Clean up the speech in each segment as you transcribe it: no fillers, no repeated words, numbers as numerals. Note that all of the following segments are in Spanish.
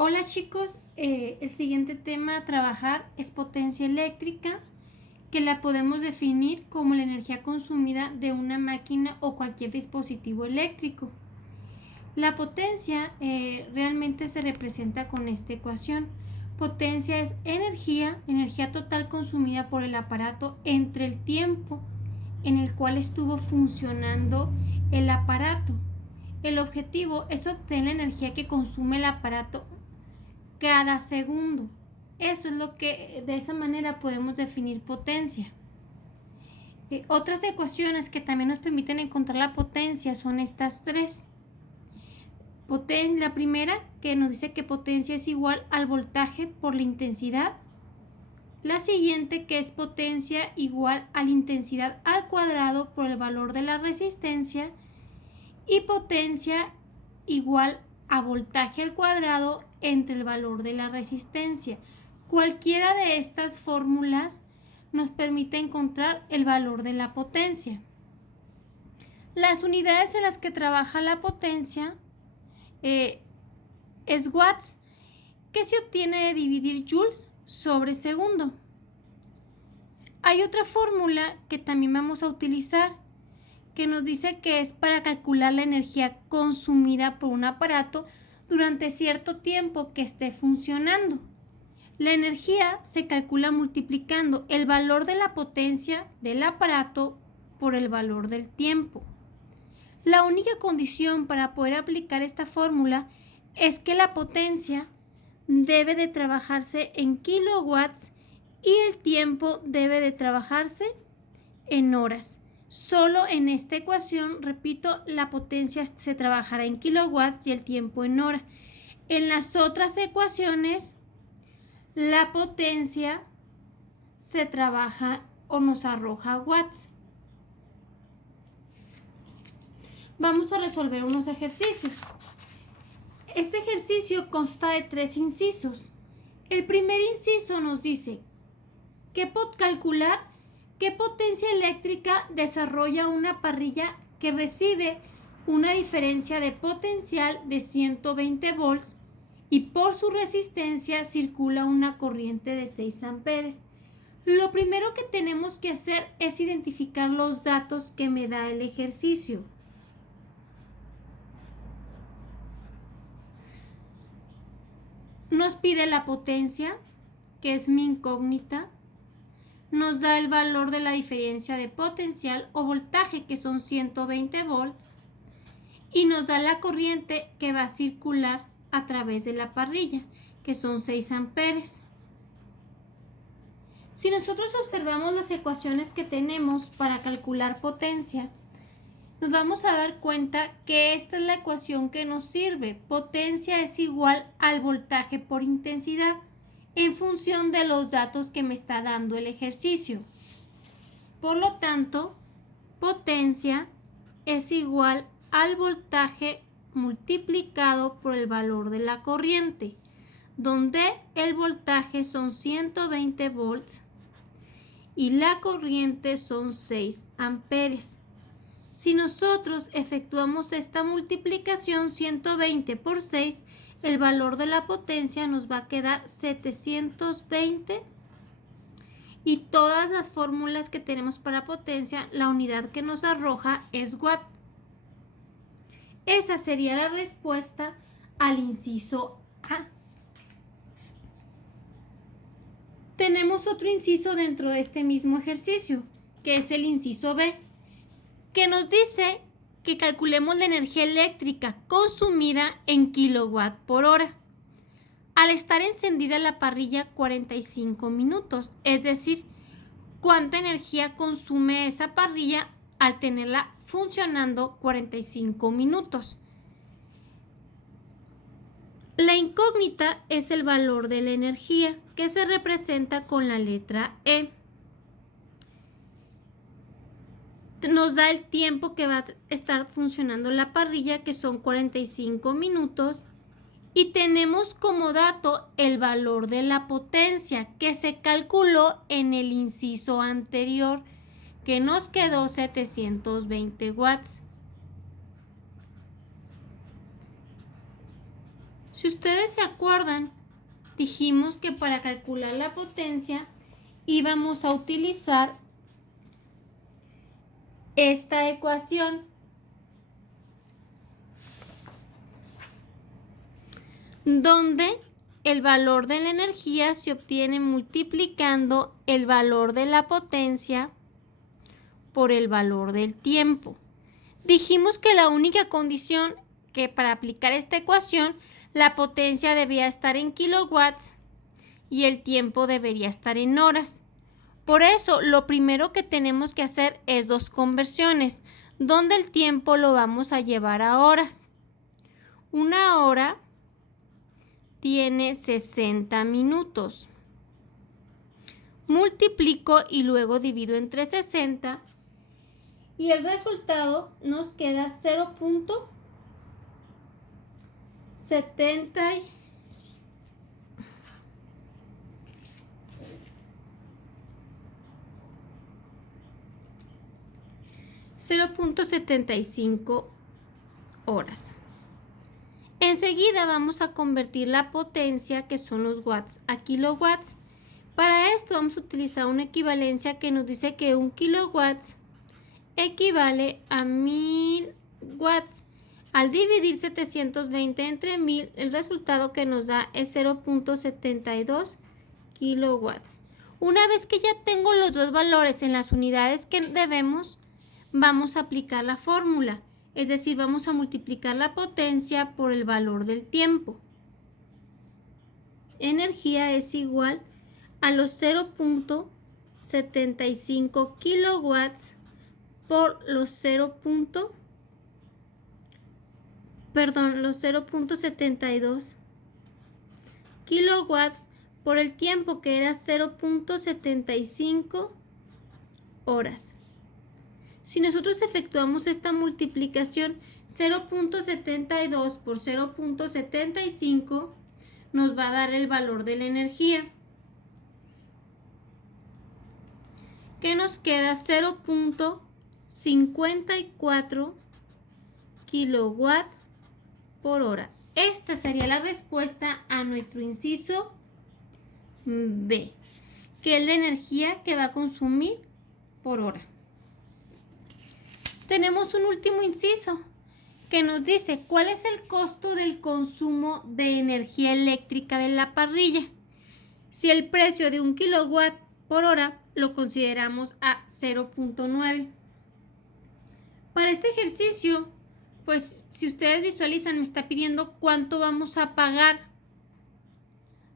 Hola chicos, el siguiente tema a trabajar es potencia eléctrica, que la podemos definir como la energía consumida de una máquina o cualquier dispositivo eléctrico. La potencia realmente se representa con esta ecuación. Potencia es energía total consumida por el aparato entre el tiempo en el cual estuvo funcionando el aparato. El objetivo es obtener la energía que consume el aparato cada segundo. Eso es lo que de esa manera podemos definir potencia. Otras ecuaciones que también nos permiten encontrar la potencia son estas tres. La primera, que nos dice que potencia es igual al voltaje por la intensidad. La siguiente, que es potencia igual a la intensidad al cuadrado por el valor de la resistencia. Y potencia igual a voltaje al cuadrado entre el valor de la resistencia. Cualquiera de estas fórmulas nos permite encontrar el valor de la potencia. Las unidades en las que trabaja la potencia es watts, que se obtiene de dividir joules sobre segundo. Hay otra fórmula que también vamos a utilizar, que nos dice que es para calcular la energía consumida por un aparato durante cierto tiempo que esté funcionando. La energía se calcula multiplicando el valor de la potencia del aparato por el valor del tiempo. La única condición para poder aplicar esta fórmula es que la potencia debe de trabajarse en kilowatts y el tiempo debe de trabajarse en horas. Solo en esta ecuación, repito, la potencia se trabajará en kilowatts y el tiempo en hora. En las otras ecuaciones, la potencia se trabaja o nos arroja watts. Vamos a resolver unos ejercicios. Este ejercicio consta de 3 incisos. El primer inciso nos dice que calcular qué potencia eléctrica desarrolla una parrilla que recibe una diferencia de potencial de 120 volts y por su resistencia circula una corriente de 6 amperes. Lo primero que tenemos que hacer es identificar los datos que me da el ejercicio. Nos pide la potencia, que es mi incógnita. Nos da el valor de la diferencia de potencial o voltaje, que son 120 volts. Y nos da la corriente que va a circular a través de la parrilla, que son 6 amperes. Si nosotros observamos las ecuaciones que tenemos para calcular potencia, nos vamos a dar cuenta que esta es la ecuación que nos sirve. Potencia es igual al voltaje por intensidad en función de los datos que me está dando el ejercicio. Por lo tanto, potencia es igual al voltaje multiplicado por el valor de la corriente, donde el voltaje son 120 volts y la corriente son 6 amperes. Si nosotros efectuamos esta multiplicación 120 por 6, el valor de la potencia nos va a quedar 720 y todas las fórmulas que tenemos para potencia, la unidad que nos arroja es watt. Esa sería la respuesta al inciso A. Tenemos otro inciso dentro de este mismo ejercicio, que es el inciso B, que nos dice que calculemos la energía eléctrica consumida en kilowatt por hora al estar encendida la parrilla 45 minutos, es decir, cuánta energía consume esa parrilla al tenerla funcionando 45 minutos. La incógnita es el valor de la energía, que se representa con la letra E. Nos da el tiempo que va a estar funcionando la parrilla, que son 45 minutos, y tenemos como dato el valor de la potencia, que se calculó en el inciso anterior, que nos quedó 720 watts. Si ustedes se acuerdan, dijimos que para calcular la potencia íbamos a utilizar esta ecuación, donde el valor de la energía se obtiene multiplicando el valor de la potencia por el valor del tiempo. Dijimos que la única condición que para aplicar esta ecuación, la potencia debía estar en kilowatts y el tiempo debería estar en horas. Por eso, lo primero que tenemos que hacer es dos conversiones, donde el tiempo lo vamos a llevar a horas. Una hora tiene 60 minutos. Multiplico y luego divido entre 60 y el resultado nos queda 0.75 horas. Enseguida vamos a convertir la potencia, que son los watts, a kilowatts. Para esto vamos a utilizar una equivalencia que nos dice que 1 kilowatts equivale a 1000 watts. Al dividir 720 entre 1000, el resultado que nos da es 0.72 kilowatts. Una vez que ya tengo los dos valores en las unidades que debemos, vamos a aplicar la fórmula. Es decir, vamos a multiplicar la potencia por el valor del tiempo. Energía es igual a los 0.75 kilowatts por los 0.72 kilowatts por el tiempo, que era 0.75 horas. Si nosotros efectuamos esta multiplicación, 0.72 por 0.75 nos va a dar el valor de la energía, que nos queda 0.54 kilowatt por hora. Esta sería la respuesta a nuestro inciso B, que es la energía que va a consumir por hora. Tenemos un último inciso que nos dice cuál es el costo del consumo de energía eléctrica de la parrilla. Si el precio de 1 kilowatt por hora lo consideramos a 0.9. Para este ejercicio, pues si ustedes visualizan, me está pidiendo cuánto vamos a pagar.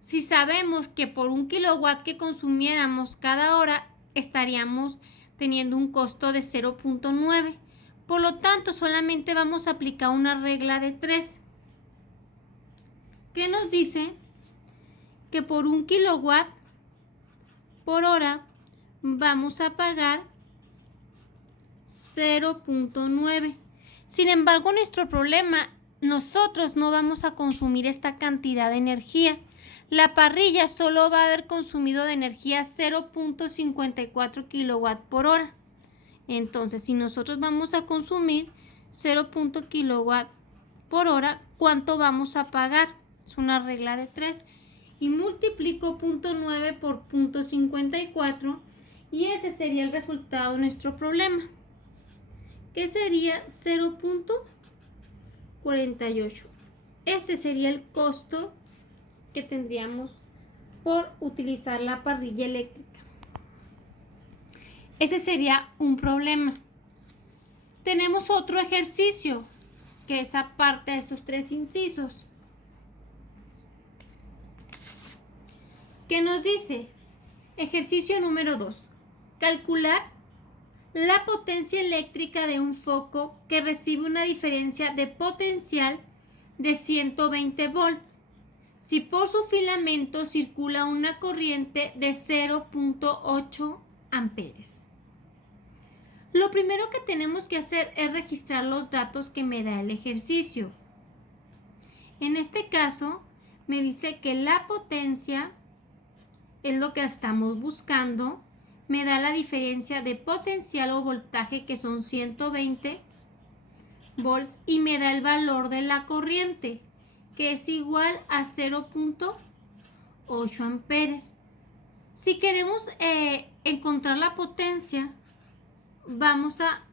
Si sabemos que por 1 kilowatt que consumiéramos cada hora, estaríamos teniendo un costo de 0.9. Por lo tanto, solamente vamos a aplicar una regla de 3, que nos dice que por 1 kilowatt por hora vamos a pagar 0.9. Sin embargo, nuestro problema, nosotros no vamos a consumir esta cantidad de energía. La parrilla solo va a haber consumido de energía 0.54 kilowatt por hora. Entonces, si nosotros vamos a consumir 0. kilowatt por hora, ¿cuánto vamos a pagar? Es una regla de 3. Y multiplico 0.9 por 0.54 y ese sería el resultado de nuestro problema, que sería 0.48. Este sería el costo que tendríamos por utilizar la parrilla eléctrica. Ese sería un problema. Tenemos otro ejercicio, que es aparte de estos 3 incisos, que nos dice, ejercicio número 2, calcular la potencia eléctrica de un foco que recibe una diferencia de potencial de 120 volts si por su filamento circula una corriente de 0.8 amperes. Lo primero que tenemos que hacer es registrar los datos que me da el ejercicio. En este caso, me dice que la potencia es lo que estamos buscando. Me da la diferencia de potencial o voltaje, que son 120 volts, y me da el valor de la corriente, que es igual a 0.8 amperes. Si queremos encontrar la potencia, vamos a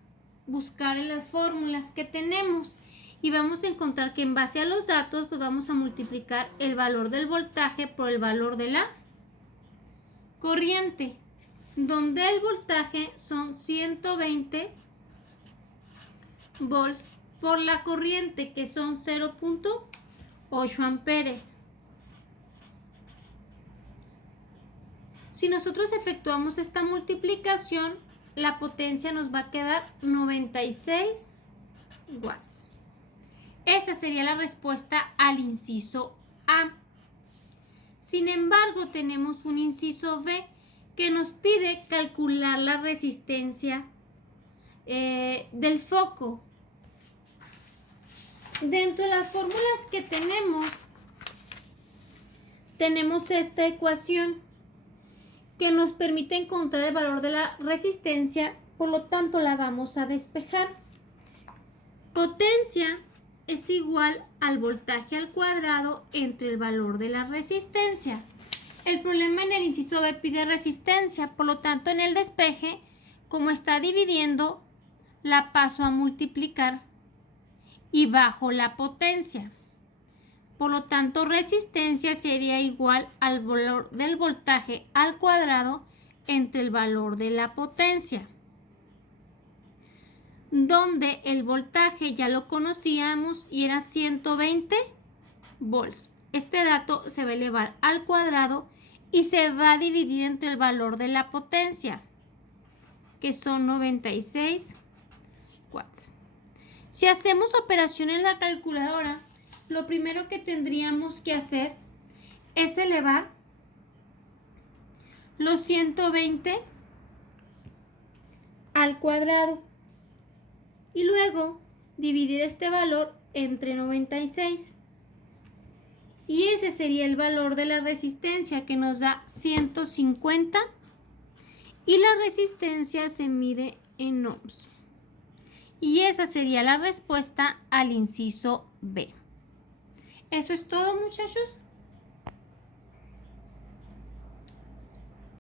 buscar en las fórmulas que tenemos y vamos a encontrar que en base a los datos pues vamos a multiplicar el valor del voltaje por el valor de la corriente, donde el voltaje son 120 volts por la corriente, que son 0.8 amperes. Si nosotros efectuamos esta multiplicación, la potencia nos va a quedar 96 watts. Esa sería la respuesta al inciso A. Sin embargo, tenemos un inciso B que nos pide calcular la resistencia del foco. Dentro de las fórmulas que tenemos esta ecuación que nos permite encontrar el valor de la resistencia, por lo tanto la vamos a despejar. Potencia es igual al voltaje al cuadrado entre el valor de la resistencia. El problema en el inciso B pide resistencia, por lo tanto en el despeje, como está dividiendo, la paso a multiplicar y bajo la potencia. Por lo tanto, resistencia sería igual al valor del voltaje al cuadrado entre el valor de la potencia, donde el voltaje ya lo conocíamos y era 120 volts. Este dato se va a elevar al cuadrado y se va a dividir entre el valor de la potencia, que son 96 watts. Si hacemos operación en la calculadora, lo primero que tendríamos que hacer es elevar los 120 al cuadrado y luego dividir este valor entre 96. Y ese sería el valor de la resistencia, que nos da 150, y la resistencia se mide en ohms. Y esa sería la respuesta al inciso B. Eso es todo, muchachos.